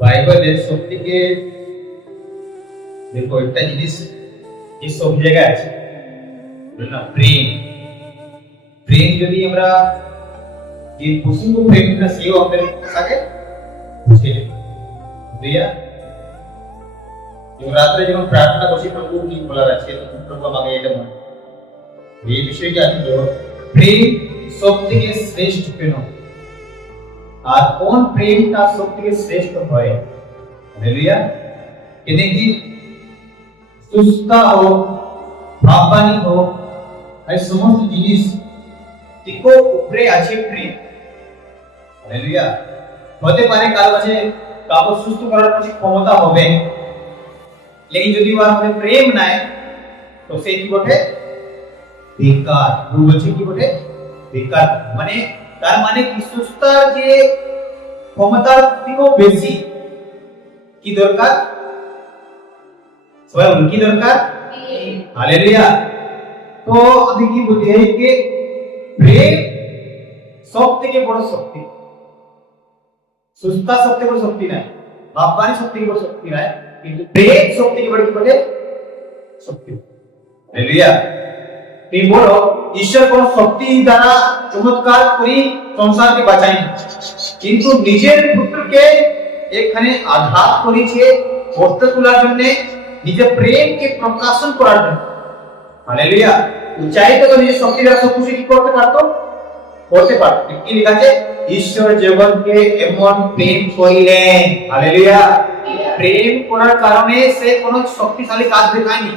বাইবেলের সবথেকে দেখো একটা জিনিস এই সব জায়গায় আছে না, প্রেম। প্রেম যদি আমরা যে প্রসঙ্গ প্রেমটা সেও আমাদের থাকে বুঝে নেব। বুঝিয়া এবং রাত্রে যখন প্রার্থনা করছি প্রভু কি বলার আছে, তখন প্রভু আমাকে এটা মনে এই বিষয়টা আছে যে প্রেম সব থেকে শ্রেষ্ঠ কেন, আর কোন প্রেমটা সব থেকে শ্রেষ্ঠ হয়। হালেলুয়া। কেন কি সুস্থতা হোক, ভাববানি হোক, এই সমস্ত জিনিস টিকো উপরে আছে প্রেম। হালেলুয়া। হতে পারে কারো কাছে কাউকে সুস্থ করার কিছু ক্ষমতা হবে, लेकिन যদি ওর মধ্যে প্রেম নাই তো সে কি বটে? বেকার। প্রভু বলছে কি বটে? বেকার। মানে তার মানে কি সুস্থতার যে ক্ষমতার থেকেও বেশি কি দরকার? সবাই বলুন কি দরকার? হালেলুয়া। তো আমি কি বলতে চাই যে প্রেম সব থেকে বড় শক্তি। সুস্থতা সব থেকে বড় শক্তি নাই, ভাববানি সব থেকে বড় শক্তি নাই, কিন্তু প্রেম সব থেকে বড় কি বলে? শক্তি। হালেলুয়া। এই বড় ঈশ্বর কোন শক্তি দ্বারা চমৎকার করে সংসারকে বাঁচাই, কিন্তু নিজের পুত্রকে এখানে আঘাত করেছে গর্তে তোলার জন্য, নিজের প্রেমকে প্রকাশন করার জন্য। হালেলুয়া। চাইতো তো নিজের শক্তি দ্বারা সব কিছু কি করতে পারতো, করতে পারতো। কি লেখা আছে? ঈশ্বর জগৎকে এমন প্রেম করিলেন। হালেলুয়া। প্রেম করার কারণে সে কোনো শক্তিশালী কাজ দেখায়নি,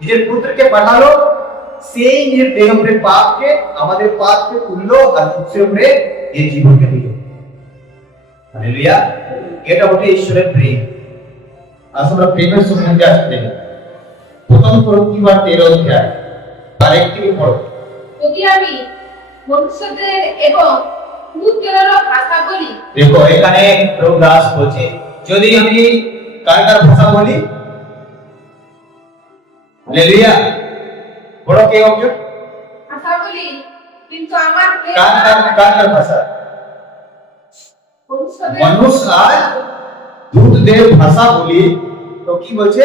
নিজের পুত্রকে পাঠালো, সেই নিজের দেহ উপরে পাপকে, আমাদের পাপকে তুললো আর পুত্রের উপরে এই জীবনকে দিল। হালেলুয়া। এটা হচ্ছে ঈশ্বরের প্রেম। আসলে প্রেমের সম্বন্ধে আসতে প্রথম করন্থী 13 অধ্যায় আরেকটি পড়ো। যদি আমি মনুষ্যদের এবং ভূতেরও ভাষা বলি। দেখো এখানে প্রভু দাস বলছে যদি আমি কার কার ভাষা বলি। হালেলুয়া। বড় কে হবে? ভাষা বলি, কিন্তু আমার প্রেম কার ভাষা? মনুষ্যদের মানুষ আর দূতদের ভাষা বলি, তো কি বলছে?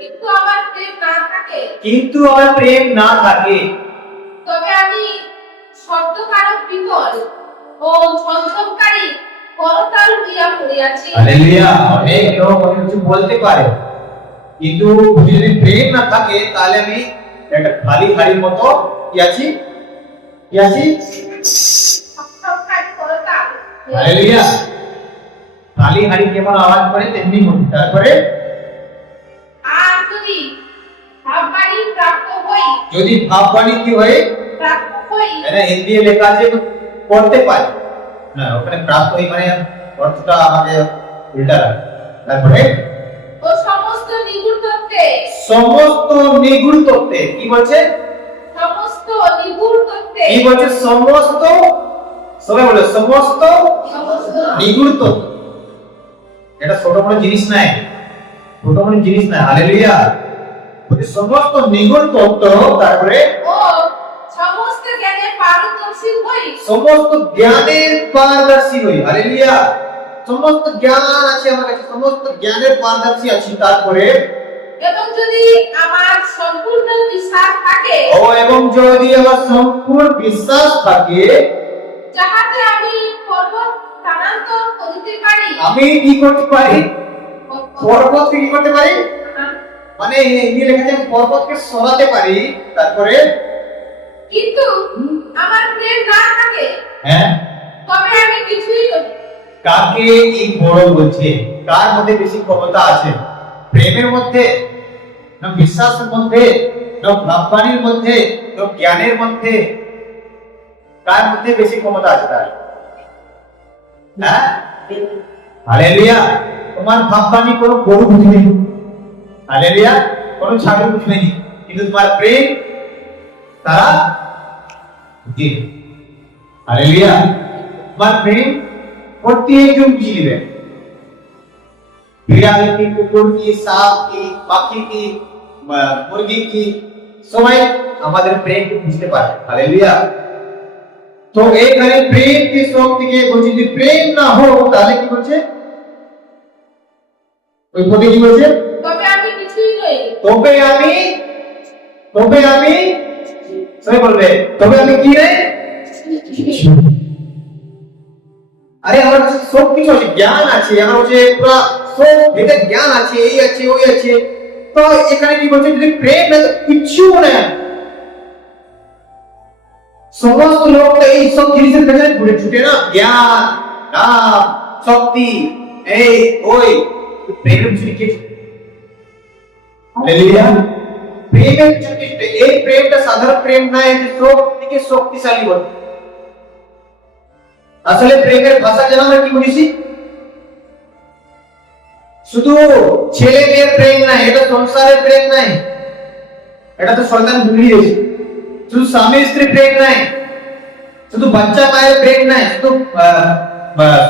কিন্তু আমার প্রেম না থাকে, কিন্তু আমার প্রেম না থাকে তবে আমি শব্দকারক বিকল ও ছন্দকারী করতাল হইয়া পড়িয়াছি। হালেলুয়া। অনেক লোক অনেক কিছু বলতে পারে, কিন্তু যদি প্রেম না থাকে তাহলে আমি একটা খালি হাড়ির মতো কি আছি, কি আছি? ছন্দকারী করতাল। হালেলুয়া। খালি হাড়ি কেমন আওয়াজ করে তেমনি মনে। তারপরে আর যদি ভাববাণী প্রাপ্ত হই, যদি ভাববাণী কি হয়, প্রাপ্ত হই, এটা হিন্দি লেখা আছে করতে পারে না, ওখানে প্রাপ্ত হই মানে অর্থটা আমাকে উল্টা রাখে। তারপরে ও সমস্ত নিগুড় তত্ত্বে, সমস্ত নিগুড় তত্ত্বে কি বলছে? সমস্ত নিগুড় তত্ত্বে, কি বলছে? সমস্ত, সবাই বলে সমস্ত সমস্ত নিগুড় তত্ত্ব। এটা ছোট বড় জিনিস নাই, ছোট বড় জিনিস নাই। হালেলুয়া। বলছে সমস্ত নিগুড় তত্ত্ব, তারপরে ও সমস্ত জ্ঞানের পারদর্শী হই, সমস্ত জ্ঞানের পারদর্শী হই। হালেলুয়া। সমস্ত জ্ঞান আছে আমার কাছে, সমস্ত জ্ঞানের পারদর্শী আছি। তারপরে এবং যদি আমার সম্পূর্ণ বিশ্বাস থাকে, এবং যদি আমার সম্পূর্ণ বিশ্বাস থাকে, যাহাতে আমি পর্বত স্থানান্তর করিতে পারি। আমি কি করতে পারি? পর্বতকে কি করতে পারি? মানে হিন্দি লেখা আছে পর্বতকে সরাতে পারি। তারপরে কিন্তু আমার প্রেম না থাকে, হ্যাঁ, তবে আমি কিছুই করি। কাকে এই বড় বলছে? কার মধ্যে বেশি ক্ষমতা আছে? প্রেমের মধ্যে না বিশ্বাসের মধ্যে না ভাববানির মধ্যে না জ্ঞানের মধ্যে? কার মধ্যে বেশি ক্ষমতা আছে তার? হ্যাঁ। হালেলুয়া। তোমার ভাববানি কোনো গরু বুঝবে না, হালেলুয়া, কোনো ছাগল বুঝবে না, কিন্তু তোমার প্রেম তারা বুঝে। হালেলুয়া। তোমার প্রেম প্রত্যেকজন বুঝে নেবে। বিড়াল কি, কুকুর কি, সাপ কি, পাখি কি, মুরগি কি, সবাই আমাদের প্রেমকে বুঝতে পারে। হালেলুয়া। তো এইখানে প্রেম কি সব থেকে বলছে, যদি প্রেম না হোক তাহলে কি বলছে? ওই পদে কি বলছে? তবে আমি কিছুই নই। তবে আমি সবাই বলবে তবে আমি কি রে? আরে আমার কাছে সব কিছু আছে, জ্ঞান আছে, আমার কাছে পুরো সব ভেতরে জ্ঞান আছে, এই আছে ওই আছে। তো এখানে কি বলছে? যদি প্রেম না, কিচ্ছু না। সমস্ত লোক তো এই সব জিনিসের পেছনে ঘুরে ছুটে না, জ্ঞান, নাম, শক্তি, এই ওই। প্রেমের পিছনে কে? হালেলুয়া। প্রেমের পিছনে এই প্রেমটা সাধারণ প্রেম নয় যে সব থেকে শক্তিশালী বলে। আসলে প্রেমের ভাষা যেন আমরা কি বলেছি? শুধু ছেলে মেয়ের প্রেম নাই, এটা সংসারের প্রেম নাই, এটা তো শয়তান ভুলিয়ে দিয়েছে। শুধু স্বামী স্ত্রী প্রেম নাই, শুধু বাচ্চা মায়ের প্রেম নাই, শুধু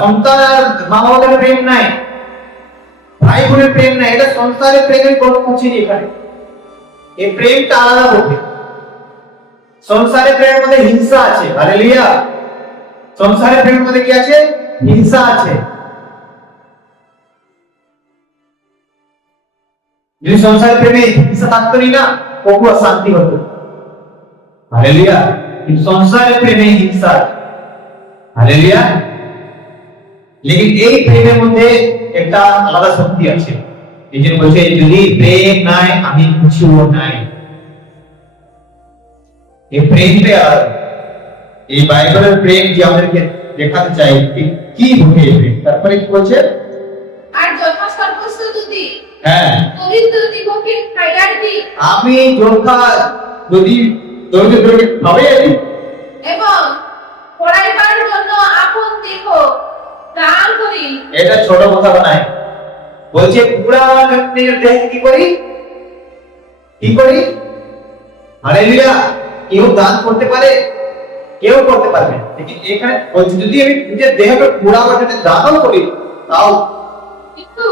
সন্তান আর মা বাবার প্রেম নাই, ভাই বোনের প্রেম নাই, এটা সংসারের প্রেমের কোনো কিছু নেই এখানে। এই প্রেমটা আলাদা বলতে। সংসারের প্রেমের মধ্যে হিংসা আছে। হালেলুয়া। সংসারের প্রেমের মধ্যে কি আছে? হিংসা আছে। যদি সংসারের প্রেমে হিংসা থাকতো না, প্রভু শান্তি হতো। হালেলুয়া। কিন্তু সংসারের প্রেমে হিংসা। হালেলুয়া। लेकिन এই প্রেমের মধ্যে একটা আলাদা শক্তি আছে। এই জন্য বলছে যদি প্রেম নাই আমি কিছু নাই। এই প্রেমটা এই বাইবেলের প্রেম যে আমাদেরকে দেখাতে চাই কি বলে এই প্রেম। তারপরে কি বলছে? আর যথা সর্বস্ব যদি হ্যাঁ দরিদ্র দিগকে খাইয়ার দিই আমি যথা যদি দরিদ্রকে খাবে এবং পড়াইবার জন্য আপন দেহ দান করি। এটা ছোট কথা নয়, বলছে পুরা ব্যক্তির দেহ কি করি? কি করি? হালেলুয়া। কেউ দান করতে পারে? কেউ করতে পারবে না। কিন্তু এখানে বলছে যদি আমি নিজের দেহকে পুরা যদি দানও করি তাও। কিন্তু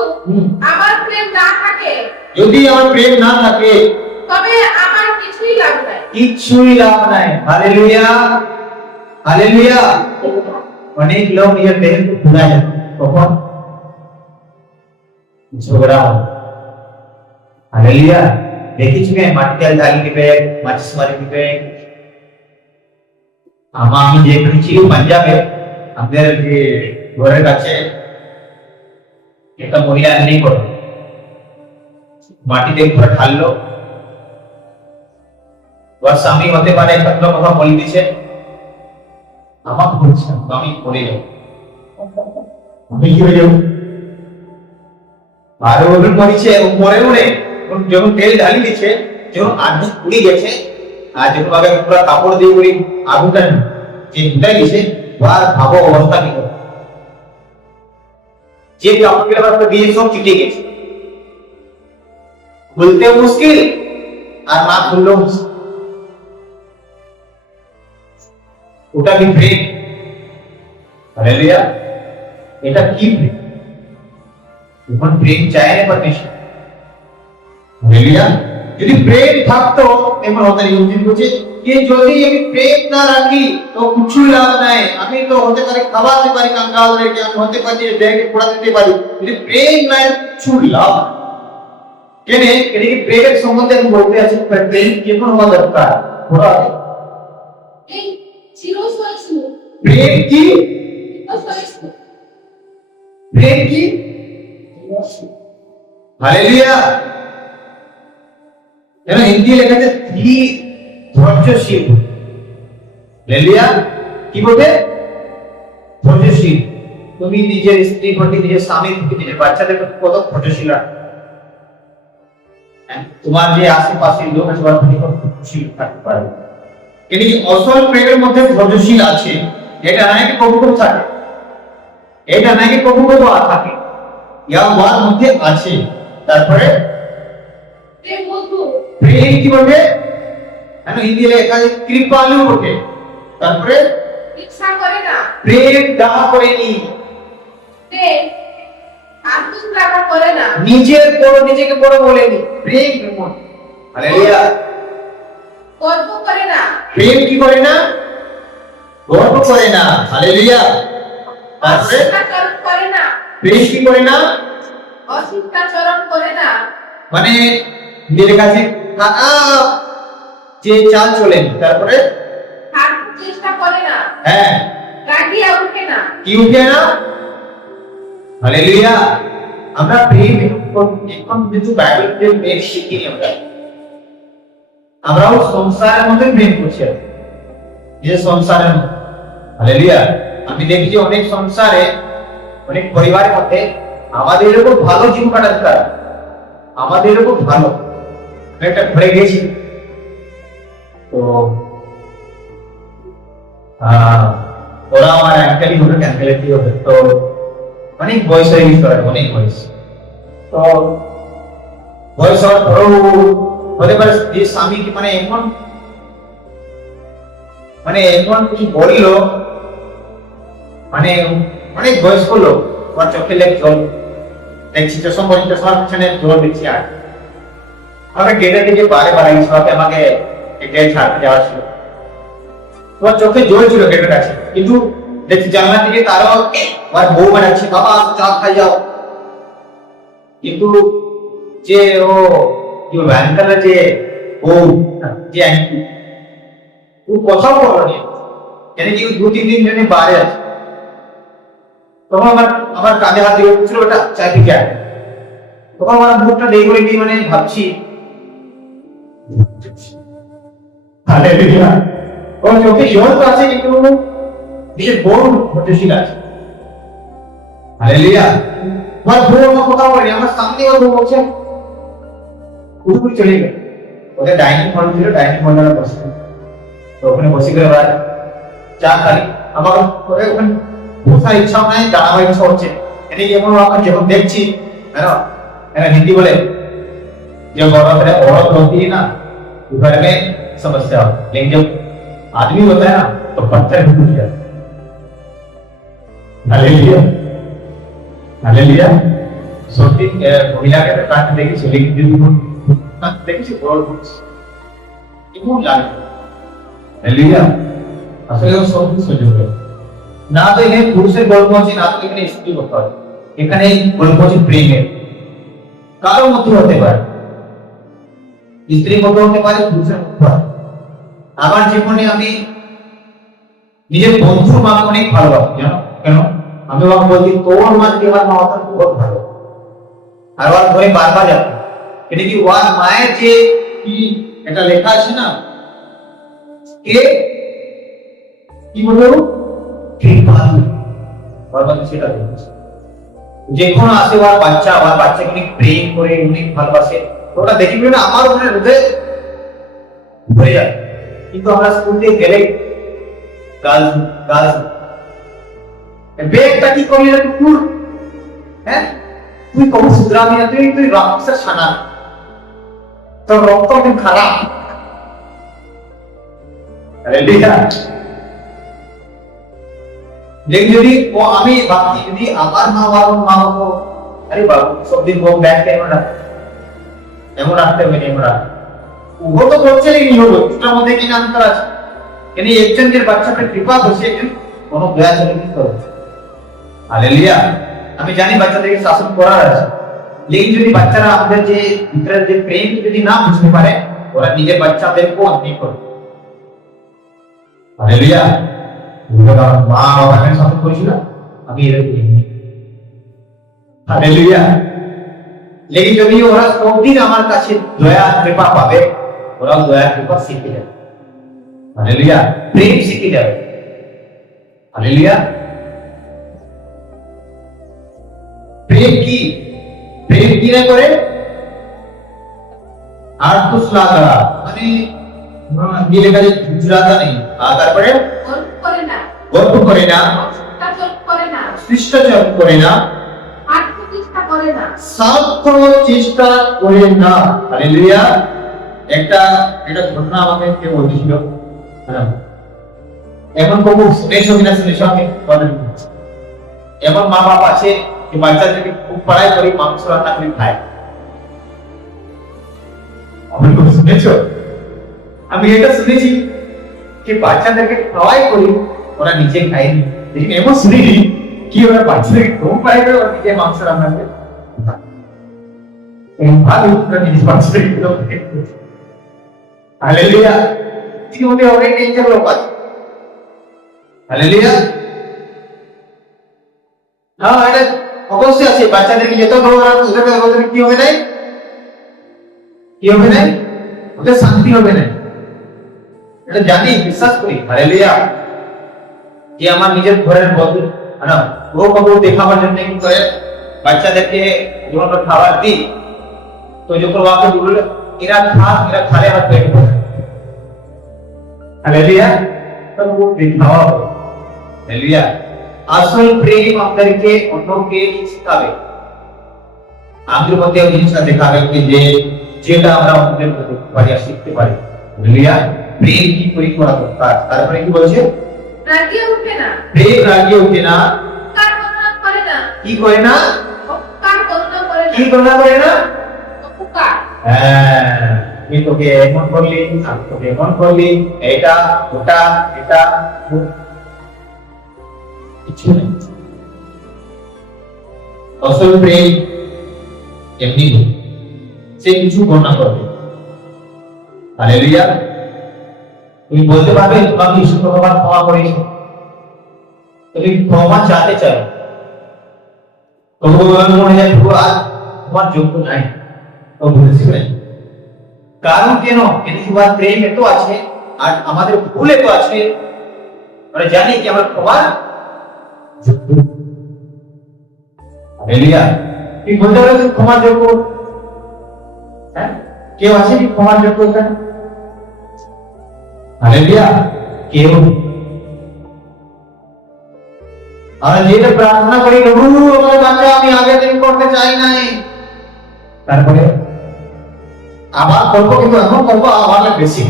আমার প্রেম না থাকে, যদি আমার প্রেম না থাকে তবে আমার কিছুই লাভ নাই। কিছুই লাভ নাই। হালেলুয়া। হালেলুয়া। অনেক লোক নিজের দেহকে ভুলা যায় কখন? ঝগড়া হয়। হালেলুয়া। দেখিছো কে মাটি তেল ঢালি দিবে, মাচিস মারি দিবে। আমি যেখানে ছিল পাঞ্জাবে, আমাদের যে ঘরের কাছে একটা মহিলা এমনি করো, মাটিতে পুরো ঢাললো। ওর স্বামী হতে পারে একটা কথা বলে দিছে, আমাকে বলছে আমি পড়ে যাবো, আমি কি হয়ে যাবো? আর ওর মরিছে মরে মরে যখন তেল ঢালি দিচ্ছে, যখন আগুন পুড়ে গেছে, আর যখন আগে পুরো কাপড় দিয়ে করে আগুনটা যে উঠে গেছে, আর ভাবো অবস্থা কি হবে। যে কাপড়গুলো আমরা দিয়ে সব চিটে গেছে, খুলতেও মুশকিল আর না খুললেও মুশকিল। ওটা কি প্রেম? হালেলুয়া। এটা কি প্রেম? তখন প্রেম চায় না পারমিশন। হালেলুয়া। যদি প্রেম থাকতো এমন হতো না। বলছে যে যদি আমি প্রেম না রাখি তো কিছু লাভ নাই। আমি তো হতে পারি খাওয়াতে পারি কাঙ্গাল রেখে, আমি হতে পারি দেহকে পোড়া দিতে পারি, যদি প্রেম নাই কিছু লাভ কেন? কেন কি প্রেমের সম্বন্ধে আমি বলতে আছি, প্রেম কেমন হওয়া দরকার ওরা এই চিরসহিষ্ণু। প্রেম কি? চিরসহিষ্ণু। প্রেম কি? হালেলুয়া। হিন্দি লেখা আছে ধৈর্যশীল। হালেলুয়া। কি বলতে? ধৈর্যশীল। তুমি নিজের স্ত্রী প্রতি, নিজের স্বামী প্রতি, নিজের বাচ্চাদের প্রতি কত ধৈর্যশীল। তোমার যে আশেপাশের লোক আছে ওরা প্রতি কত ধৈর্যশীল থাকতে পারবে। কিন্তু আসল প্রেমের মধ্যে ধৈর্যশীল আছে। এটা নয় কি কবু কবু থাকে, এটা নয় কি কবু কবু থাকে, ইয়া ওয়ার মধ্যে আছে। তারপরে প্রেম বন্ধু। প্রেম কি বলবে? হিন্দি লেখা আছে কৃপালু বটে। তারপরে ইচ্ছা করে না, প্রেম দাওয়া করেনি, প্রেম আত্মপ্রকাশ করে না, নিজেকে বড় বলেনি। প্রেম কেমন? হালেলুয়া। গর্ব করে না, প্রেম কি করে না? গর্ব করে না। হালেলুয়া। তারপরে অস্বীকার করে না, প্রেম কি করে না? অশিষ্টাচরণ করে না, মানে নিজের কাছে থাকা যে চাল চলেন, তারপরে থাকতে চেষ্টা করে না, হ্যাঁ কাটিয়া ওঠে না, কি উঠে না? হালেলুয়া। আমরা প্রেম এখন কিন্তু বাইবেল প্রেম শিখিনি আমরাও সংসারের মধ্যে প্রেম করছি, যে সংসারের মধ্যে। হালেলুয়া। আমি দেখি যে অনেক সংসারে, অনেক পরিবারের মধ্যে আমাদের এরকম ভালো জীবন কাটাতে তারা, আমাদের এরকম ভালো। আমি একটা ঘরে গেছি, তো ওরা আমার অ্যাঙ্কেলই হবে, অ্যাঙ্কেলেরই হবে, তো অনেক বয়স হয়ে গেছে, অনেক বয়স। তো বয়স হওয়ার পরেও হতে পারে যে স্বামী মানে এমন কিছু বললো, মানে অনেক বয়স্ক লোক, আমার চোখে লেগ জল দেখছি, চশমার পিছনে জল দেখছি। আর আমাকে গেটের দিকে বারে আমাকে গেট ছাড়তে যাওয়া ছিল, তোমার চোখে জল ছিল গেটের কাছে, কিন্তু দেখছি জানলা থেকে তারও আমার বউ বানাচ্ছে, বাবা চা খাই যাও। কিন্তু যে ও ভ্যানকালের যে বউ, যে আন্টি, ও কথাও বলনি, জানি কি 2-3 দিন জন্য বাইরে আছে। তখন আমার কাঁধে হাত দিয়ে উঠছিল, ওটা চাইতে যায়। তখন আমার মুখটা দেখে করে কি মানে ভাবছি, হালেলুয়া। ওর চোখে জল তো আছে, কিন্তু বিশেষ বড় ঘটেছিল আছে। হালেলুয়া। আমার বউ আমার কথা বলেনি, আমার সামনে ওর বউ বলছে, উঠে চলে গেল। ওদের ডাইনিং হল ছিল, ডাইনিং হলে বসে, তো ওখানে বসে গেলে ওরা চা খাই। আমার ওখানে বসার ইচ্ছাও নাই, দাঁড়াবার ইচ্ছা হচ্ছে। এটা কি এমন যখন দেখছি, हिंदी बोले, जब औरत होती है ना तो घर में समस्या हो, लेकिन जब आदमी होता है ना तो पत्थर भी टूट जाता है। Hallelujah, hallelujah. সত্যি মহিলাকে কাঁদতে দেখেছি, লেকিন যদি কাঁদতে দেখেছি বড় হচ্ছে এমন লাগে। হালেলুয়া। আসলে ও সব কিছু সহ্য করে না, তো এখানে পুরুষের গল্প আছে, না তো এখানে স্ত্রী করতে হবে। এখানে গল্প আছে প্রেমের, কারো মধ্যে হতে পারে, স্ত্রীর মধ্যে হতে পারে, পুরুষের মধ্যে হয়। আমার জীবনে আমি নিজের বন্ধুর মাকে অনেক ভালোবাসি, জানো কেন? আমি ওকে বলছি, তোর মা থেকে আমার মা হতো বহুত ভালো। আর ওর ঘরে বারবার যাবে, এটা কি ওর মায়ের যে কি এটা লেখা আছে না, কে কি বলবো, কৃপালু, বারবার সেটা দেখছি। যে কোনো আসে ওর বাচ্চাকে অনেক প্রেম করে, অনেক ভালোবাসে, ওটা দেখি না আমার মনে হৃদয় ভরে যায়। কিন্তু আমরা স্কুল থেকে গেলে গার্লস বেগটা কি করলি কুকুর, হ্যাঁ তুই কবু শুধরাবি না, তুই রাক্ষসের ছানা, তোর রক্ত অনেক খারাপ। যদি ও আমি ভাবছি, যদি আমার মা বাবা, আরে বাবু সবদিন বউ ব্যাগটা এমন রাখতে হবে, এমন রাখতে ও তো করছে, লেকিন হলো দুটার মধ্যে কি অন্তর আছে? কেন একজনের বাচ্চাকে কৃপা বসে, একজন কোনো দয়া চলে কি করে। হালেলুয়া। আমি জানি বাচ্চাদেরকে শাসন করার আছে, লেকিন যদি বাচ্চারা আমাদের যে ভিতরের যে প্রেম যদি না বুঝতে পারে, ওরা নিজের বাচ্চাদেরকেও অন্যায় করে। হালেলুয়া। মা বাবাকে শাসন করেছিল, আমি এরকম। হালেলুয়া। লেকিন যদি ওরা সবদিন আমার কাছে দয়া কৃপা পাবে, ওরা দয়া কৃপা শিখে যাবে। হালেলুয়া। প্রেম শিখে যাবে। হালেলুয়া। প্রেম কি না করে, আর তো স্লাগা মানে দিলে কাজে ঝুজরাতা নেই, আর তারপরে গল্প করে না, শিষ্টাচার করে না, স্বার্থ চেষ্টা করে না। হালেলুয়া। এটা ঘটনা আমাকে কেউ বলেছিল, এখন কবু শুনেছো কিনা শুনেছো, আমি এমন মা বাবা আছে যে বাচ্চাদেরকে খুব পড়াই করে মাংস রান্না করে খায়। শুনেছো? আমি এটা শুনেছি যে বাচ্চাদেরকে খাওয়াই করি, ওরা নিজে খায়নি, লেকিন এমন শুনিনি কি ওরা বাচ্চাদেরকে খুব পড়াই করে নিজে মাংস রান্না করে। ভালো একটা জিনিস পাচ্ছে হালেলুয়া জীবনে অনেক ডেঞ্জার লোক আছে হালেলুয়া হ্যাঁ এটা অবশ্যই আছে বাচ্চাদেরকে যত বড় ওদের কি হবে না কি হবে না ওদের শান্তি হবে না এটা জানি বিশ্বাস করি হালেলুয়া যে আমার নিজের ঘরের বন্ধু না ও বাবু দেখাবার জন্য কি করে বাচ্চাদেরকে যখন খাবার দিই তো যখন ওকে বলল এরা খালে হাত পেট করে হালেলুয়া তো वो दिखावा हालेलुया আসল প্রেম আমাদেরকে অন্যকে শিখাবে আমাদের মধ্যে এই জিনিসটা দেখাবে যে যেটা আমরা অন্যদের মধ্যে দেখতে পারি আর শিখতে পারি হালেলুয়া প্রেম কি করে করা দরকার তারপরে কি বলছে রাগিয়ে উঠে না প্রেম রাগিয়ে ওঠে না কার করুণা করে না কি করে না কার করুণা করে না কি করুণা করে না উপকার হ্যাঁ তুই তোকে এমন করলি আমি তোকে এমন করলি এটা ওটা এটা কিছু নেই আসল প্রেম এমনি নয় সে কিছু বর্ণনা করবে হালেলুয়া তুমি বলতে পারবে তোমাকে ঈশ্বর ভগবান ক্ষমা করেছে তুমি ক্ষমা চাইতে চাও তবু মনে হয় প্রভু আজ তোমার যোগ্য নাই তো বলেছিলেন কারণ কেন কিন্তু তোমার প্রেম এত আছে আর আমাদের ভুল এত আছে আমরা জানি যে আমরা ক্ষমার যোগ্য হালেলুয়া তুমি বলতে পারো তুমি ক্ষমার যোগ্য হ্যাঁ কেউ আছে কি ক্ষমার যোগ্য এখানে হালেলুয়া কেউ আমরা যেটা প্রার্থনা করি প্রভু আমার বাচ্চা আমি আগে দিন করতে চাই নাই তারপরে আবার করবো কিন্তু এখন করবো আবার বেশি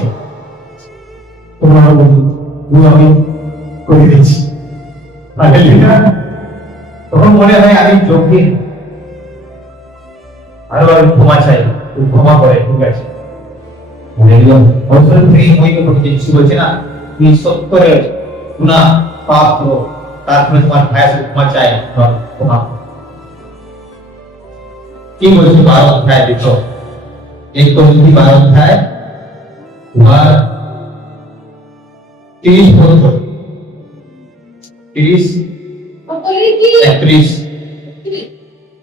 তোমার আমি করে দিচ্ছি হালেলুয়া তখন মনে হয় আমি যোগ্য আরো আমি ক্ষমা চাই তুই ক্ষমা করে ঠিক আছে হালেলুয়া অবশ্যই তুমি ওই কথা কিছু বলছে না তুই সত্যরে গুনাহ পাপ করো তারপরে তোমার ভাই ক্ষমা চাই ক্ষমা কি বলছে 12 অধ্যায় দেখো एक कोरिन्थी 12 अध्याय और 30 बोलो 30 সকলেই কি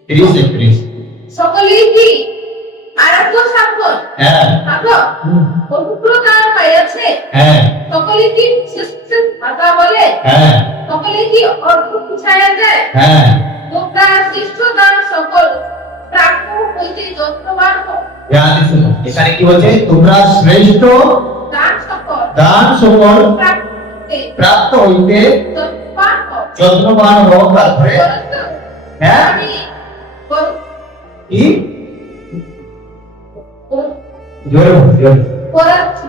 31 সকলেই কি আরোগ্য সাধন হ্যাঁ ভালো পবিত্রতার পাইয়াছে হ্যাঁ সকলেই কি শ্রেষ্ঠ ভাষা বলে হ্যাঁ সকলেই কি অর্থ বুঝায়া যায় হ্যাঁ তোমরা শ্রেষ্ঠদান সকল প্রাপ্য হইতে যত্নবান হও ध्यान से सुनो এখানে কি বলছে তোমরা শ্রেষ্ঠ দান সকল প্রাপ্ত হইতে যত্নবান হও যত্নবান হও তারপরে হ্যাঁ আমি কি জোরে বল জোরে পড়াচ্ছি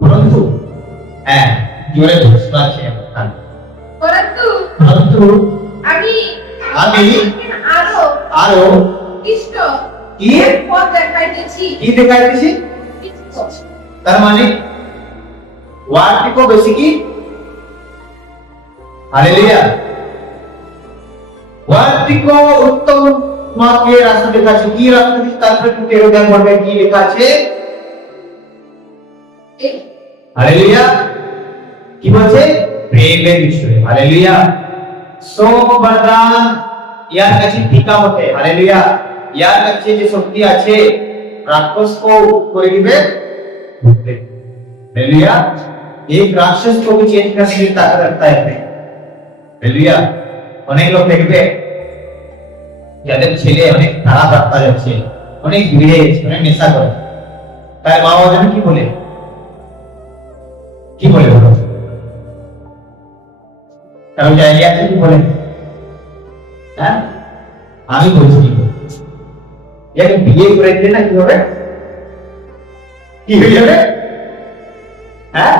পরন্তু হ্যাঁ জোরে বল শোনাচ্ছি পরন্তু আমি আরো কৃষ্ণ কি পথ দেখাইতেছি কি দেখাইতেছি তার মানে ওয়ার্ডটিকে বেশি কি হালেলুয়া ওয়ার্ডটিকে উত্তম তোমাকে রাস্তা দেখাচ্ছে কি রাস্তা দিচ্ছে তারপরে তুমি এর জ্ঞান করবে কি লেখা আছে হালেলুয়া কি বলছে প্রেমের বিষয়ে হালেলুয়া সব বরদান ইয়ার কাছে টিকা বটে হালেলুয়া ইয়ার কাছে যে শক্তি আছে राक्षस को করে দিবে हालेलुया एक राक्षस को भी चेंज करने की ताकत रखता है हालेलुया অনেক লোক দেখবে যাদের ছেলে অনেক খারাপ রাস্তা যাচ্ছে অনেক ভিড়ে অনেক নেশা করে তার মা বাবা যেন কি বলে বলো কারণ জায়গা আছে কি বলে হ্যাঁ আমি বলছি यानी বিয়ে করে দিলে না কি হবে কি হয়ে যাবে হ্যাঁ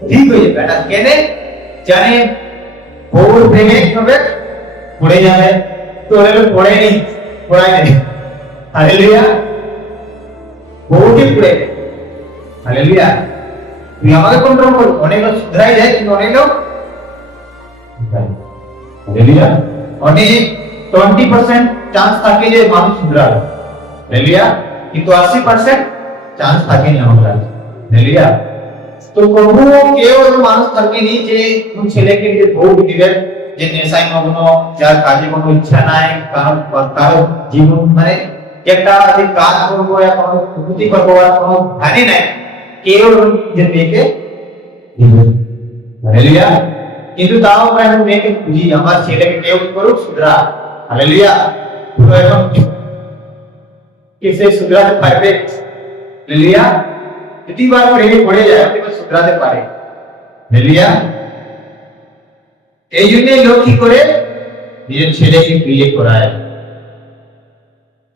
ঠিক হয়ে যাবে এটা কেনে জানে বউর প্রেমে হবে পড়ে যাবে তো ওরে পড়েনি পড়াই নেই হালেলুয়া বউকে পড়ে হালেলুয়া তুই আমাকে কন্ট্রোল কর অনেক লোক শুধরাই যায় কিন্তু অনেক লোক হালেলুয়া অনেক 20% চান্স থাকে যে মানুষ শুধরাবে, হালেলুয়া, কিন্তু 80% চান্স থাকে না আমরা, হালেলুয়া। তো প্রভু কেউ মানুষ থাকেনি যে কোন ছেলেকে যে ভোগ দিবেন যে নেশায় মগ্ন, যার কাজে কোনো ইচ্ছা নাই, কারো জীবন মানে একটা যে কাজ করবো या কোনো উন্নতি করবো আর কোনো ধ্যানই নাই, কেউ যে মেয়েকে দিবেন, হালেলুয়া। কিন্তু তাও আমরা এখন মেয়েকে খুঁজি, আমার ছেলেকে কেউ কি করুক, শুধরা, হালেলুয়া। তো এখন কিসে শুধরাতে পারবে, হালেলুয়া? যদিবার প্রেমে পড়ে যায় তবে শুধরাতে পারে, হালেলুয়া। এই জন্যই লোক কি করে নিজের ছেলেকে বিয়ে করায়,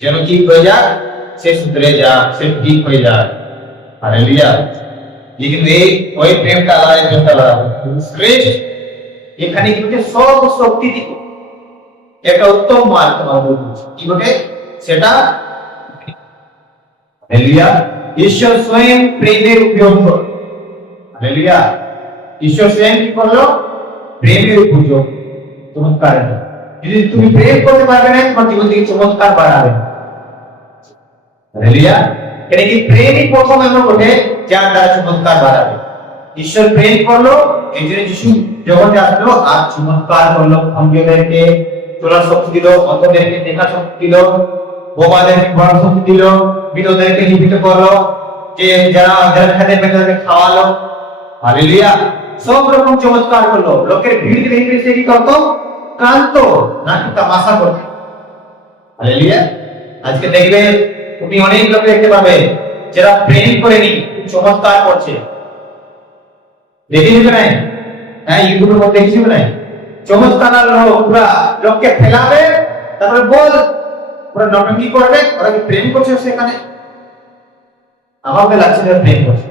যেন কি হয়ে যাক, সে শুধরে যাক, সে ঠিক হয়ে যাক, হালেলুয়া। लेकिन এই ওই প্রেমটা আলাদা, প্রেমটা আলাদা শ্রেষ্ঠ। এখানে কিন্তু সব শক্তি দিকে একটা উত্তম মার্গ তোমার বলছি কি বটে সেটা, হালেলুয়া। ঈশ্বর স্বয়ং প্রেমের উপযোগ করল, হালেলুয়া। ঈশ্বর স্বয়ং কি করলো, প্রেমের উপযোগ, চমৎকার। যদি তুমি প্রেম করতে পারবে না, তোমার জীবন থেকে চমৎকার বাড়াবে, হালেলুয়া। কেন কি প্রেমই প্রথম এমন বটে যার দ্বারা চমৎকার বাড়াবে। ঈশ্বর প্রেম করলো, এই জন্য যিশু জগতে আসলো আর চমৎকার করলো, অন্ধদেরকে চলার শক্তি দিল, অন্ধদেরকে দেখার শক্তি দিল, বোবাদেরকে বলার শক্তি দিল, বিধবাদেরকে জীবিত করলো, যে যারা খেতে পেতে খাওয়ালো, হালেলুয়া। সব রকম চমৎকার করলো। লোকের ভিড় দেখে সে কি করতো, ক্লান্ত নাকি তামাশা করতো, হালেলুয়া। আজকে দেখবে তুমি অনেক লোক দেখতে পাবে যারা প্রেম করেনি চমৎকার করছে, দেখেছি না? হ্যাঁ, ইউটিউবের মধ্যে দেখেছি না? চমৎকার লোক পুরা লোককে ফেলাবে, তারপরে বল ওরা নটঙ্কি করবে, ওরা কি প্রেম করছে সেখানে? আমাকে লাগছে যে প্রেম করছে,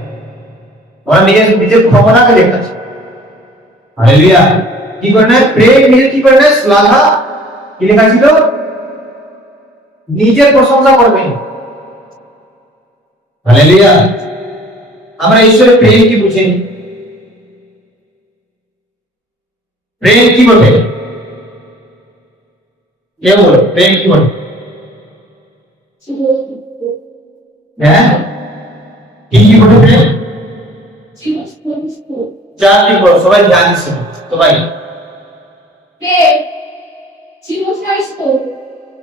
ওরা নিজের নিজের ক্ষমতাকে দেখাচ্ছে, হালেলুয়া। কি করে না প্রেম নিজে কি করে না শ্লাঘা, কি লেখা ছিল, নিজের প্রশংসা করবে, হালেলুয়া। আমরা ঈশ্বরের প্রেম কি বুঝিনি, প্রেম কি বটে, কে বলে প্রেম কি বটে? হ্যাঁ, কি কি বটে প্রেম? চারটি বল, সবাই ধ্যান দিচ্ছে, সবাই। প্রেম চিরস্থায়িত্ব,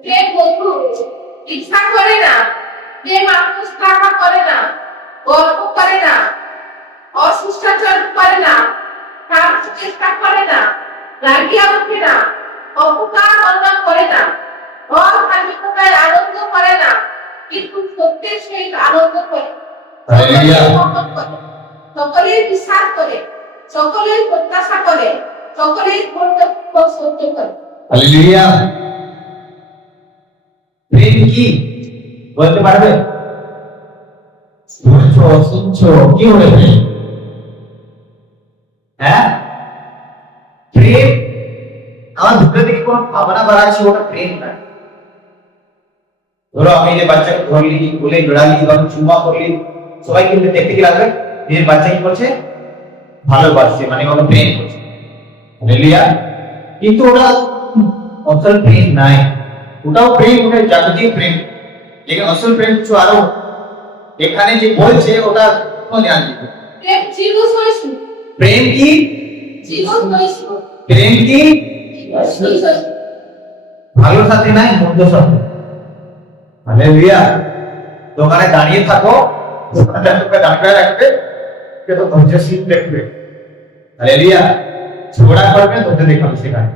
প্রেম বন্ধু, ইচ্ছা করে না, প্রেম আত্মস্থাপনা করে না, গর্ব করে না, অশিষ্টাচার করে না, কার চেষ্টা করে না, রাগিয়া ওঠে না, অপকার অন্যায় করে না, অধার্মিকতায় আনন্দ করে না, কিন্তু সত্যের সহিত আনন্দ করে, সকলের বিশ্বাস করে, সকলের প্রত্যাশা করে, সকলের কর্তব্য সত্য করে, হালেলুয়া। প্রেম কি বলতে পারবে? শুনছো কি বলে প্রেম? হ্যাঁ, প্রেম আমার ভিতরে থেকে কোন ভাবনা বাড়াচ্ছি, ওটা প্রেম না। ধরো আমি যে বাচ্চাকে ধরলি, বলে জড়ালি বা চুম্মা করলি, সবাই কিন্তু দেখতে কি লাগবে, নিজের বাচ্চা কি করছে, ভালোবাসছে, মানে ওটা প্রেম করছে, হালেলুয়া। কিন্তু ওটা আসল প্রেম নাই, ওটাও প্রেম, ওটা জাগতিক প্রেম, লেকিন আসল প্রেম কিছু আরো এখানে যে বলছে ওটা কোন ধ্যান দিতে। প্রেম চিরস্থায়িত্ব, প্রেম কি চিরস্থায়িত্ব, প্রেম কি চিরস্থায়িত্ব, ভালো সাথে নাই, মন্দ সাথে, হালেলুয়া। দোকানে দাঁড়িয়ে থাকো, দোকানদারকে দাঁড়িয়ে রাখবে, কিন্তু ধৈর্যশীল দেখবে, হালেলুয়া। ঝগড়া করবে, ধৈর্য দেখাবে সেখানে।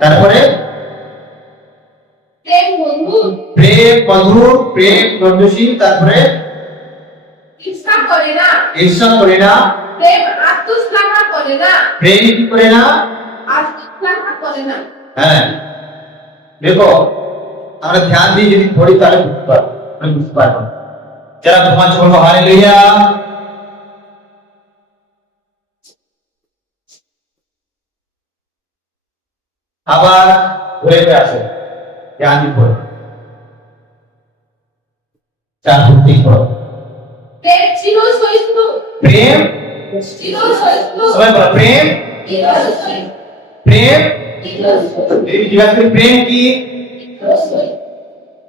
তারপরে প্রেম বন্ধু, প্রেম মধুর, প্রেম ধৈর্যশীল, তারপরে ঈর্ষা করে না, ঈর্ষা করে না, প্রেম আত্মশ্লাঘা করে না, প্রেম কি করে না, আত্মশ্লাঘা করে না। হ্যাঁ, দেখো আমরা ধ্যান দিয়ে যদি পড়ি তাহলে বুঝতে পারবো, আমি বুঝতে পারবো। যারা ঘুমাচ্ছে বলবো হালেলুয়া। আবার ঘুরে ফিরে আসে, ধ্যান দিয়ে পড়ো, চার ভক্তি করো। প্রেম চিরস্থায়িত্ব, প্রেম চিরস্থায়িত্ব, সবাই বলো প্রেম চিরস্থায়িত্ব, প্রেম ইন্দ্রসই যদি জিজ্ঞাসা করি প্রেম কি, ইন্দ্রসই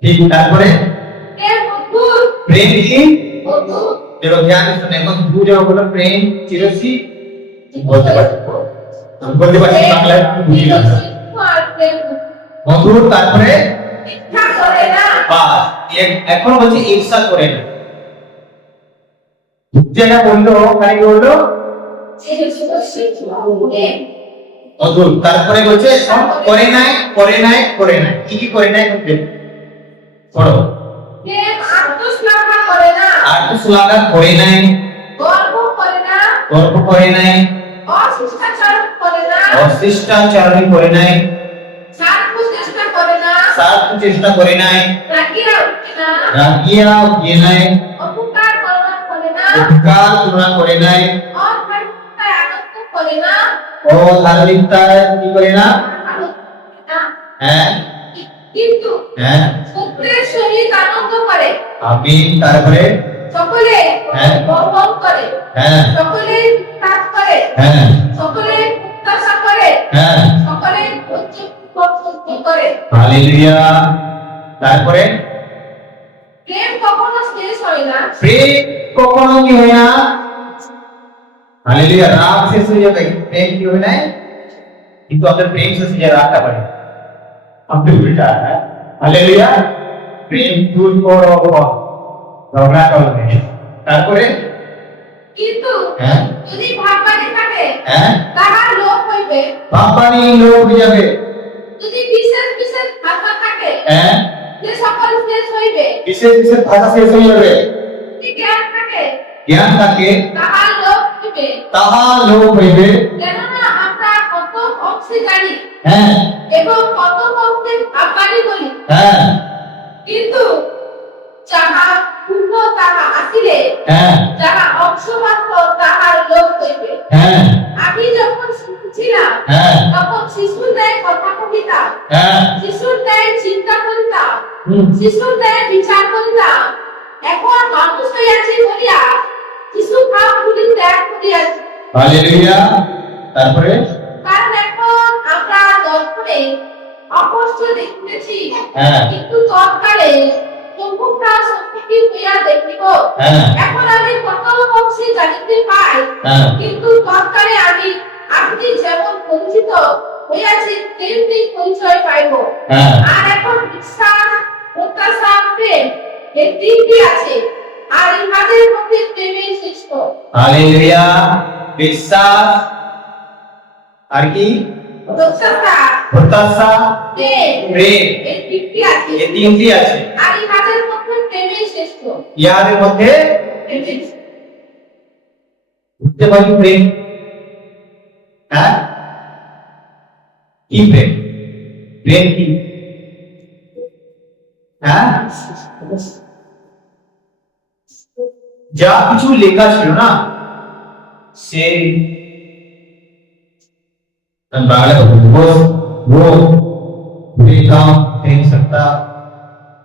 ঠিক তারপরে প্রেম মধুর প্রেম কি, মধুর দেখো ধ্যান দিয়ে শুনে এখন দু যখন বললাম প্রেম চিরসি বলতে পারছি আমি বলতে পারছি বাংলায় বুঝিলাম না। আর প্রেম মধুর তারপরে ইচ্ছা করে না বাস এখন বলছে ঈর্ষা করে না, যেটা বললো ওখানে কি বললো মধুর, তারপরে বলছে করে নাই করে নাই করে নাই, কি কি করে নাই বলতে পড়ো। প্রেম আত্মশ্লাঘা করে না আর তো শ্লাঘা করে নাই, গর্ব করে না গর্ব করে নাই, অশিষ্টাচার করে না অশিষ্টাচারণ করে নাই, স্বার্থ চেষ্টা করে না স্বার্থ চেষ্টা করে নাই, রাগিয়া উঠে না রাগিয়া গিয়ে নাই, অপকার কল্যাণ করে না উপকার তুলনা করে নাই, অধার্মিকতায় আনন্দ করে না ও ধার্মিকতায় কি করে না, আনন্দ করে না। হ্যাঁ কিন্তু হ্যাঁ সত্যের সহিত আনন্দ করে আমি তারপরে সকলে হ্যাঁ। গর্বণ করে হ্যাঁ সকলে কাজ করে হ্যাঁ সকলে প্রত্যাশা করে হ্যাঁ সকলে ধৈর্য করে হালেলুয়া, তারপরে প্রেম কখনো শেষ হয় না প্রেম কখনো কি হয় না, হালেলুয়া, রাগ শেষ হয়ে যাবে প্রেম কি হয় না, কিন্তু আমাদের প্রেম শেষ হয়ে যায় রাগটা পারে আমাদের উল্টা, হালেলুয়া, প্রেম দূর করো ঝগড়া করবে, তারপরে কিন্তু হ্যাঁ যদি ভাববানি থাকে হ্যাঁ তাহার লোভ হইবে বাপানি লোক যাবে, যদি বিশেষ বিশেষ ভাষা থাকে হ্যাঁ যে সকল শেষ হইবে বিশেষ বিশেষ ভাষা শেষ হয়ে যাবে, যদি জ্ঞান থাকে জ্ঞান থাকে তাহার লোভ হইবে তাহা লোক হইবে, কেননা আমরা কত অংশে জানি হ্যাঁ এবং কত অংশে ভাববানি বলি হ্যাঁ কিন্তু যাহা পূর্ণ তাহা আসিলে হ্যাঁ যাহা অংশমাত্র তাহার লোভ হইবে হ্যাঁ আমি যখন শিশু ছিলাম হ্যাঁ তখন শিশুর ন্যায় কথা কহিতাম হ্যাঁ শিশুর ন্যায় চিন্তা করিতাম হুম, শিশুর ন্যায় বিচার করিতাম এখন মানুষ হইয়াছি বলিয়া শিশু ভাব গুলি ত্যাগ করিয়াছি হালেলুয়া, তারপরে কারণ এখন আমরা দর্পণে অপষ্ট দেখিতেছি হ্যাঁ কিন্তু তৎকালে সম্মুখটা সত্যি হইয়া দেখিব হ্যাঁ এখন আমি কত অংশে জানিতে পাই হ্যাঁ কিন্তু তৎকালে আপনি যেমন পরিচিত হইয়াছি তেমনি পরিচয় পাইব হ্যাঁ আর এখন বিশ্বাস প্রত্যাশা প্রেম এই তিনটি আছে আর ইহাদের মধ্যে প্রেমই শ্রেষ্ঠ হালেলুয়া, বিশ্বাস আর কি প্রত্যাশা প্রত্যাশা প্রেম প্রেম এই তিনটি আছে এই তিনটি আছে, আর ইহাদের মধ্যে প্রেমই শ্রেষ্ঠ ইহাদের মধ্যে প্রেমই শ্রেষ্ঠ। বুঝতে পারি প্রেম, হ্যাঁ কি প্রেম, প্রেম কি, হ্যাঁ যা কিছু লেখা ছিল না সে बांग्ला वो पूरे काम नहीं सकता,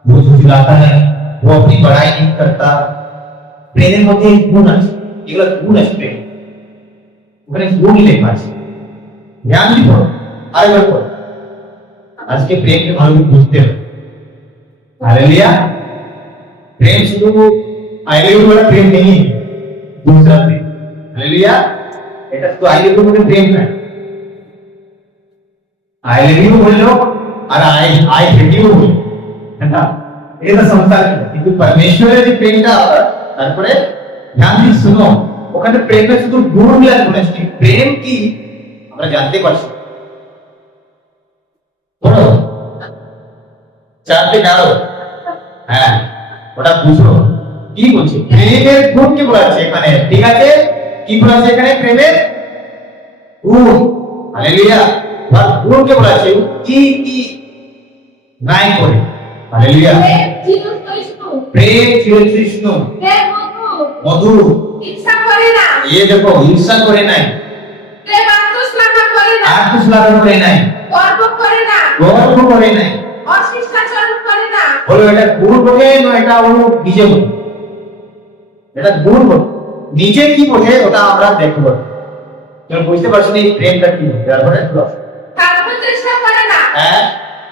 वो झुलाता है, वो अपनी बड़ाई नहीं करता, প্রেমের মধ্যে গুণ আছে, এগুলো গুণ আছে প্রেম, ওখানে গুণ লেখা আছে, ধ্যান দিয়ে পড়ো আরেকবার পড়ো, আজকে প্রেমকে ভালো করে বুঝতে হবে, हालेलुया, प्रेम शुरू आई लव यू वाला प्रेम नहीं है, दूसरा प्रेम, हालेलुया, এটা তো आई लव यू में प्रेम है, आई लव यू बोलो और आई हेट यू बोलो, है ना, এটা সংসার কিন্তু পরমেশ্বরের যে প্রেমটা তারপরে ধ্যান দিয়ে শুনো, ওখানে প্রেমে শুধু গুণগুলো বলেছি, প্রেম কি আমরা জানতে পারছি, বলো চারটে গাড়ো, হ্যাঁ ওটা বুঝো কি বলছে, প্রেমের গুণ কি বলা আছে এখানে, ঠিক আছে কি বলা আছে এখানে, প্রেমের গুণ, হালেলুয়া, আর গুণ কে বলা আছে কি কি নাই করে, হালেলুয়া, প্রেম চিরসহিষ্ণু, প্রেম চিরসহিষ্ণু, প্রেম মধুর, মধুর, ঈর্ষা করে না, ये देखो ঈর্ষা করে নাই, প্রেম আত্মশ্লাঘা করে না, আত্মশ্লাঘা করে নাই, গর্ব করে না, গর্ব করে নাই, অশিষ্টাচার করে না, বলো এটা গুণ বলে না এটা ও নিজে বলে, এটা গুণ বলে, নিজে কি বলে ওটা আমরা দেখবো, তুমি বুঝতে পারছো না এই প্রেমটা কি, তারপরে চেষ্টা করে না, হ্যাঁ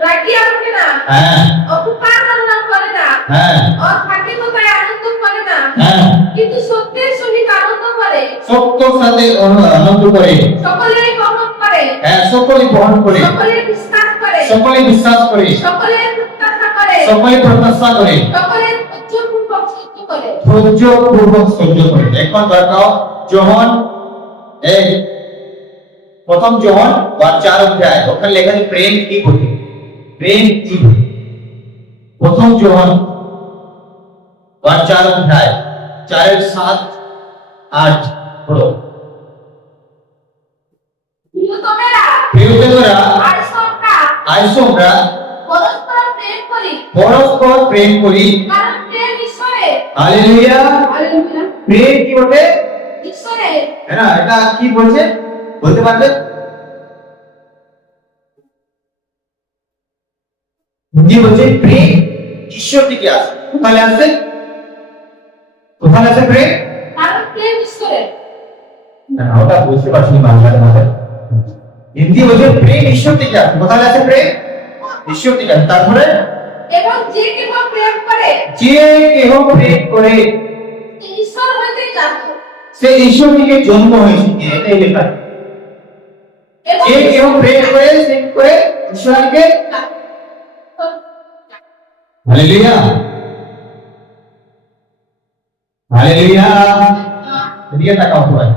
রাগিয়ে ওঠে না, হ্যাঁ অপমান করে না, হ্যাঁ অথার্মিকতায় আনন্দ করে না, হ্যাঁ কিন্তু সত্যের সহিত আনন্দ করে, সত্যর সাথে আনন্দ করে, সকলেই গ্রহণ করে, হ্যাঁ সকলে গ্রহণ করে, সকলে বিশ্বাস করে, সকলে বিশ্বাস করে, সকলে প্রত্যাশা করে, সকলে প্রত্যাশা করে, সকলে ধৈর্যপূর্বক সহ্য করে। ধৈর্যপূর্বক সহ্য করে। এখন দেখাও যোহন এই প্রথম যোহন 4 অধ্যায়, ওখানে লেখা আছে প্রেম কি বলে, প্রেম কি বলে। প্রথম যোহন 4 অধ্যায় 4-7-8 পড়ো। প্রিয়তমেরা, প্রিয়তমেরা, আইসো আমরা পরস্পর প্রেম করি, কারণ প্রেম ঈশ্বরের। হালেলুয়া। হালেলুয়া। প্রেম কি বটে? ঈশ্বরের। है ना, এটা কি বলছে বলতে পারবে? হিন্দি বলছে প্রেম ঈশ্বর থেকে আসে। কোথায় আসে? কোথায় আসে প্রেম? কারণ প্রেম ঈশ্বরের। না ওটা বুঝতে পারছি না বাংলার মধ্যে। হিন্দি বলছে প্রেম ঈশ্বর থেকে আসে। কোথায় আসে প্রেম? ঈশ্বর থেকে আসে। তারপরে এবং যে কেহ প্রেম করে, যে কেহ প্রেম করে সে ঈশ্বর হইতে জাত, সে ঈশ্বর থেকে জন্ম হয়েছে। এটাই লেখা। এবং যে কেউ প্রেম করে সে করে ঈশ্বর থেকে। Hallelujah, hallelujah. এদিকে তাকাও সবাই।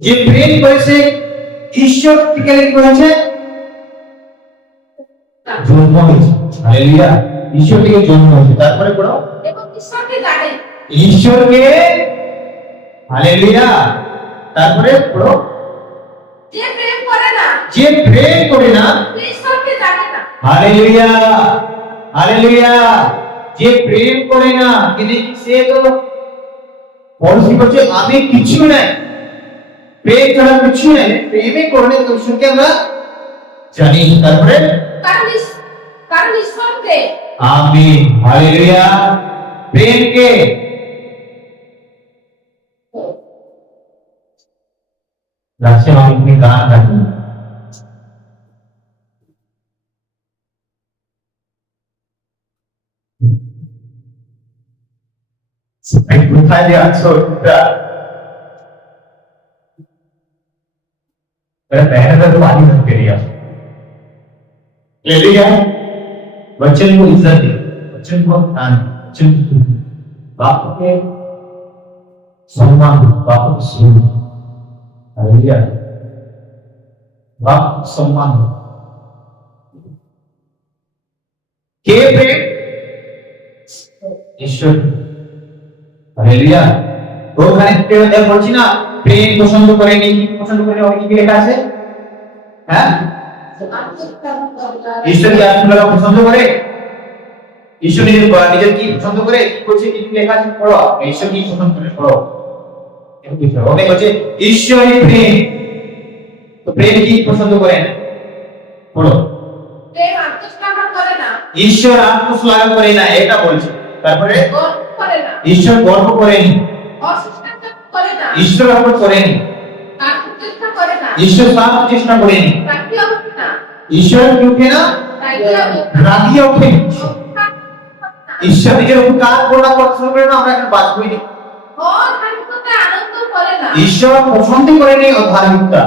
যে প্রেম করেছে ঈশ্বর থেকে কি করেছে? জন্ম হয়েছে। হালেলুয়া, ঈশ্বর থেকে জন্ম হয়েছে। তারপরে পড়ো এবং ঈশ্বরকে জানে। ঈশ্বরকে, হালেলুয়া। তারপরে পড়ো যে প্রেম করে না, যে প্রেম করে না সে ঈশ্বরকে জানে না। Hallelujah, hallelujah. যে প্রেম করে না কিন্তু সে তো পড়শি বলছে আমি কিছু নাই, প্রেম ছাড়া কিছু নাই, প্রেমে করলে তো ঈশ্বরকে আমরা জানি। তারপরে কারণ ঈশ্বরকে, আমিন, হালেলুয়া। প্রেমকে রাখছে আমি গান রাখি। কোথায় যে আছো मेरा पहले तो पानी मत करिए। ले लिया बच्चन को इज्जत दी, बच्चन को ध्यान, बच्चन को बाप के सम्मान, बाप को सुन। हालेलुया, बाप को सम्मान के प्रेम ईश्वर। हालेलुया। তো ওখানে প্রেম দেখ বলছি না প্রেম পছন্দ করেনি, পছন্দ করে অনেক কি লেখা আছে? হ্যাঁ, ঈশ্বর কি আপনারা পছন্দ করে? ঈশ্বর নিজের কি পছন্দ করে? কি করছে? কি লেখা আছে পড়ো। ঈশ্বর কি পছন্দ করে পড়ো। অনেক হচ্ছে ঈশ্বরই প্রেম। তো প্রেম কি পছন্দ করেন পড়ো। প্রেম আত্মশ্লাঘব করে না, ঈশ্বর আত্মশ্লাঘব করে না, এটা বলছে। তারপরে গর্ব করে না, ঈশ্বর গর্ব করেনি, অশিষ্টাচার করে না, ঈশ্বর গর্ব করেনি, স্বার্থ চেষ্টা করে না, ঈশ্বর স্বার্থ চেষ্টা করেনি, রাগিয়ে ওঠে না, ঈশ্বর কি উঠে না, রাগিয়ে ওঠে। ঈশ্বর নিজের উপকার করা পছন্দ করে না, আমরা এখন বাদ করি। অধার্মিকতায় আনন্দ করে না, ঈশ্বর পছন্দ করেনি অধার্মিকতা,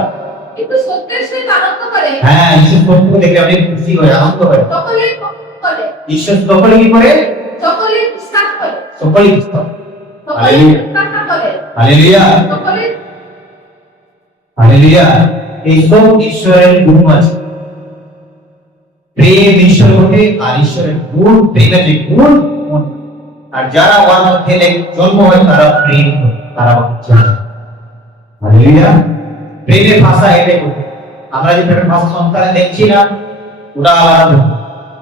কিন্তু সত্যের সহিত আনন্দ করে। হ্যাঁ, ঈশ্বর সত্য দেখে অনেক খুশি হয়, আনন্দ হয়। সকলেই গ্রহণ করে, ঈশ্বর সকলে কি করে? সকলেই বিশ্বাস করে, সকলে বিশ্বাস। সকলেই প্রত্যাশা করে, হালেলুয়া, সকলেই হালেলুয়া। এই সব ঈশ্বরের গুণ আছে। প্রেম ঈশ্বর বটে, আর ঈশ্বরের গুণ, প্রেমের যে গুণ, আর যারা ওর মধ্যে জন্ম হয় তারা প্রেম হয়, তারা জানে। হালেলুয়া। প্রেমের ভাষা এটাই বটে। আমরা যে প্রেমের ভাষা সংসারে দেখছি না, ওটা আলাদা,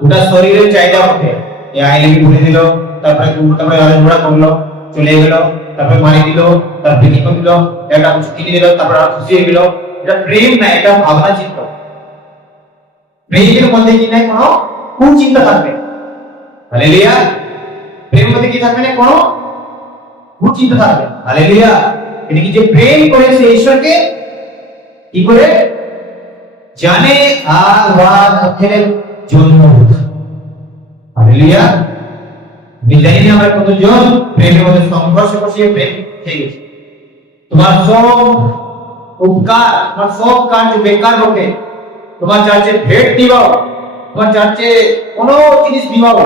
ওটা শরীরের চাহিদা বটে। এই আই লাভ ইউ বলে দিল, তারপরে আলাদা করলো, চলে গেল, তারপরে মারি দিল, তারপরে কি করে দিল, একটা কিছু কিনে দিল, তারপরে আর খুশি হয়ে গেল। এটা প্রেম না, এটা ভাবনা চিন্তা। প্রেমের মধ্যে কি নাই কোনো কুচিন্তা থাকবে। হালেলুয়া। প্রেমের মধ্যে কি থাকবে না, কোনো কুচিন্তা থাকবে। হালেলুয়া। এটা কি যে প্রেম করে সে ঈশ্বরকে কি করে জানে আর ওয়ার অর্থের জন্য। হালেলুয়া। আমি জানি না আমরা কতজন প্রেমের মধ্যে সংঘর্ষ করছি, প্রেম থেকে গেছে। তোমার সব উপকার, তোমার সব কাজ বেকার হবে। তোমার চার্চে ভেট দিবাও, তোমার চার্চে কোনো জিনিস দিবাও,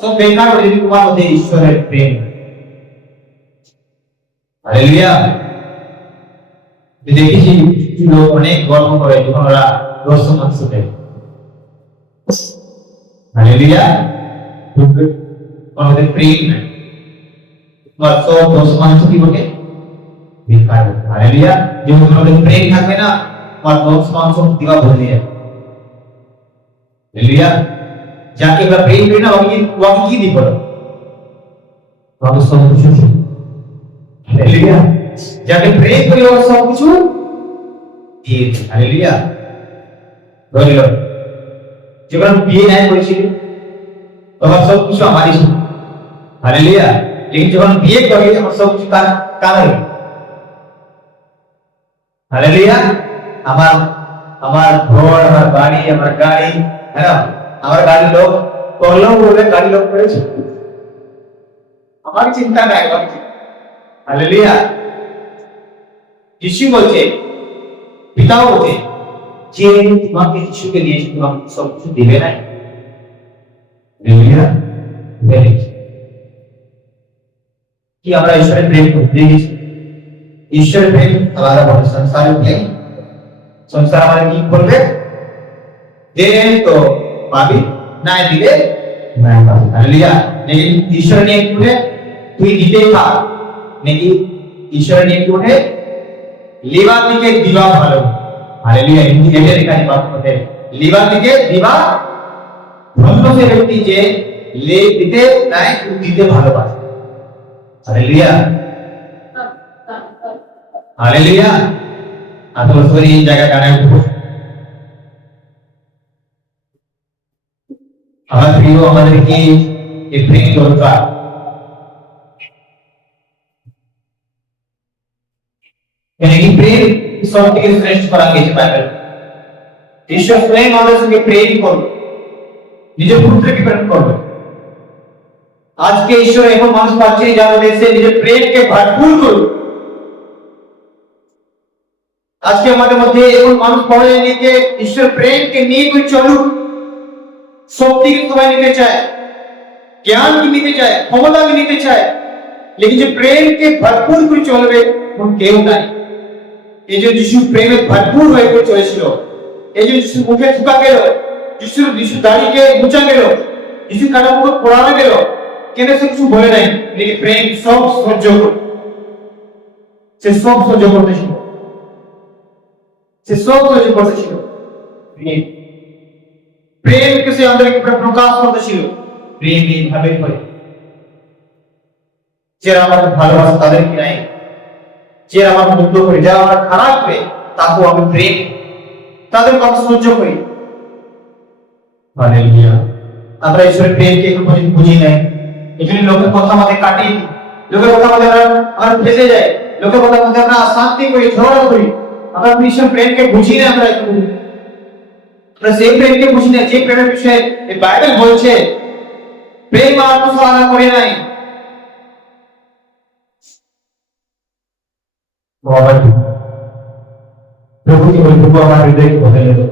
সব বেকার হবে যদি তোমার মধ্যে ঈশ্বরের প্রেম। হালেলুয়া। দেখেছি লোক অনেক গর্ব করে যখন ওরা দর্শন মাংস দেয়। হালেলুয়া। আমাদের প্রেম নাই, তোমার সব দর্শন মাংস কি বলে বেকার হবে। হালেলুয়া। যখন তোমাদের প্রেম থাকবে না, তোমার দর্শন মাংস দিবা ভরে যাবে। হালেলুয়া। যাকে আমরা প্রেম করি না ওকে কি দিব? সব কিছু। হালেলুয়া। যাকে প্রেম করি ও সব কিছু দিয়ে দিই। হালেলুয়া। বলিল যখন বিয়ে নাই করেছিল তখন সব কিছু আমারই ছিল। হালেলুয়া। लेकिन যখন বিয়ে করি আমার সব কিছু কার হলো? হালেলুয়া। আমার আমার ঘর, আমার বাড়ি, আমার গাড়ি, হ্যাঁ আমার গাড়ি লোক করলেও বলবে গাড়ি লোক করেছে, আমার চিন্তা নাই। হালেলুয়া। যিশু বলছে, পিতাও বলছে যে তোমাকে যিশুকে দিয়েছে তোমাকে সব কিছু দিবে না। হালেলুয়া। কি আমরা ঈশ্বরের প্রেম করতে গেছি? ঈশ্বরের প্রেম আলাদা ভাবে সংসারের প্রেম। সংসার আমাদের কি করবে? দে তো পাবি, না দিলে না পাবি। হালেলুয়া। लेकिन ঈশ্বরের নিয়ম কি? তুই দিতেই থাক। নাকি ঈশ্বরের নিয়ম কি? লিবা দিকে দিবা ভালো। হালেলুয়া। হিন্দি এটার এখানে বাদ করতে লিবা দিকে দিবা ধন্য সে ব্যক্তি যে লে দিতে নাই কিন্তু দিতে ভালোবাসে। হালেলুয়া। হালেলুয়া। আসলে সরি এই জায়গা গানে উঠবো। আমার প্রিয় আমাদেরকে এই প্রেম দরকার। यानी प्रेम सब থেকে শ্রেষ্ঠ করা হয়েছে বাইবেল। ঈশ্বর স্বয়ং আমাদের সঙ্গে প্রেম করবে, নিজের পুত্রকে প্রেম করবে। আজকে ঈশ্বর এমন মানুষ পাচ্ছে যারা দেশে নিজের প্রেমকে ভরপুর করবে। আজকে আমাদের মধ্যে এমন মানুষ পাওয়া যায়নি যে ঈশ্বর প্রেমকে নিয়ে कोई চলুক, শক্তি की सवाई নিতে চায়, ज्ञान की নিতে চায়, ক্ষমতা की নিতে চায়, लेकिन जो प्रेम के भरपूर করে চলবে কোন কেউ নাই। এই যে যিশু প্রেমে ভরপুর হয়ে করে চলেছিল, এই যে যিশু মুখে থুকা গেল, যিশু দাড়িকে মুছা গেল, যিশু কাটা মুখ পোড়ানো গেল, কেন সে কিছু বলে নাই? लेकिन প্রেম সব সহ্য করে, সে সব সহ্য করতেছিল, সে সব সহ্য করতেছিল। প্রেম কে সে अंदर প্রকাশ করতেছিল। প্রেম এইভাবে হয়, যারা আমাকে ভালোবাসে তাদেরকে নাই, যারা আমার মন্দ করে, যারা আমার খারাপ করে তাকেও আমি প্রেম, তাদের কথা সহ্য করি। হালেলুয়া। আমরা ঈশ্বরের প্রেমকে এখন পর্যন্ত বুঝি নাই। এজন্য লোকের কথা আমাদের কাটি, লোকের কথা আমাদের আমরা ফেসে যাই, লোকের কথা আমাদের আমরা অশান্তি করি, ঝগড়া করি। আমরা ঈশ্বরের প্রেমকে বুঝি না। আমরা সেই প্রেমকে বুঝি না যে প্রেমের বিষয়ে এই বাইবেল বলছে। প্রেম আত্মসাধনা করে নাই। প্রভু কি বলে? প্রভু আমার হৃদয়কে বদলে দাও।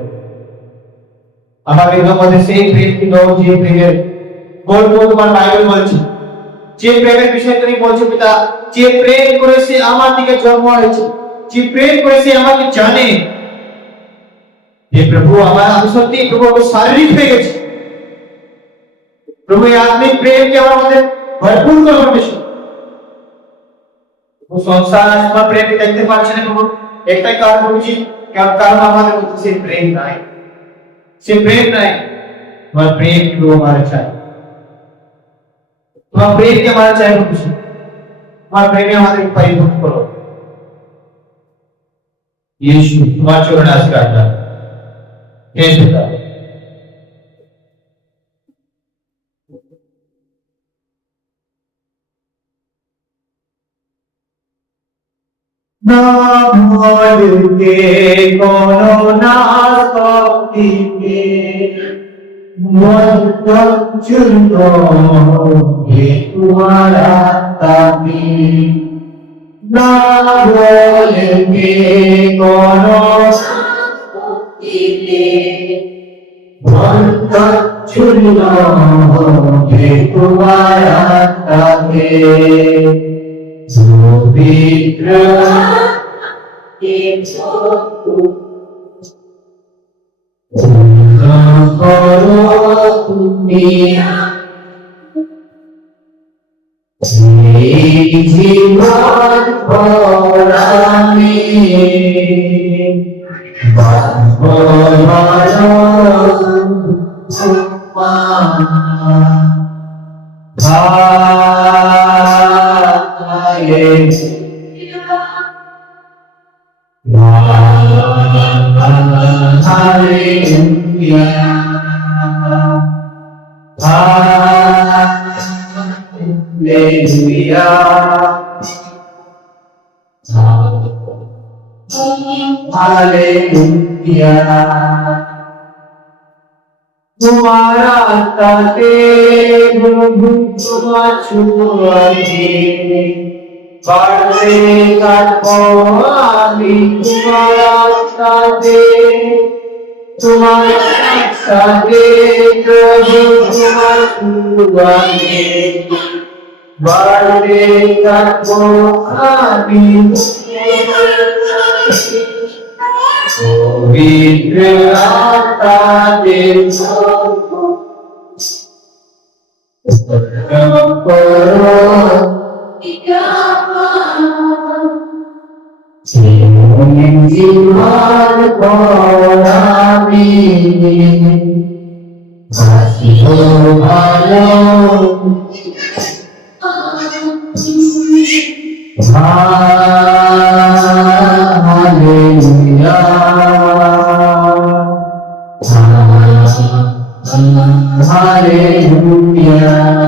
আমার হৃদয়ের মধ্যে সেই প্রেম কি দাও যে প্রেমের গল্প তোমার বাইবেল বলছে, যে প্রেমের বিষয়ে তুমি বলছো পিতা, যে প্রেম করে সে আমার দিকে জন্ম হয়েছে, যে প্রেম করে সে আমাকে জানে। ये प्रभु हमारा सत्य प्रभु को शारीरिक হয়ে গেছে। प्रभु आत्मिक प्रेम के हमारे মধ্যে ভরপুর করে দিয়েছে। वो संसार आत्मा प्रेम দেখতে পাচ্ছে না প্রভু, একটাই কারণ বুঝি, কারণ আমাদের মধ্যে সেই প্রেম নাই, সেই প্রেম নাই। তোমার প্রেম প্রভু हमारे চাই, তোমার প্রেম के हमारे চাই প্রভু। তোমার প্রেমে আমাদের পরিপূর্ণ করো। यीशु তোমার চরণে আশীর্বাদ দাও। यीशु का ना भूल के कोनो नाश মনচুনো হে তোমারা তাবি না বলবে কোন মনচুনো হে তোমারা তাবে পবিত্র তুমি জীবন পরামে तुम्हारा ताते प्रभु तुम्हारा छुआते बढ़ते काटो आमी तुम्हारा ताते प्रभु तुम्हारा छुआते बढ़ते काटो आमी पवित्र आत्मा देव जीवन परामी भासियो भालो Hallelujah.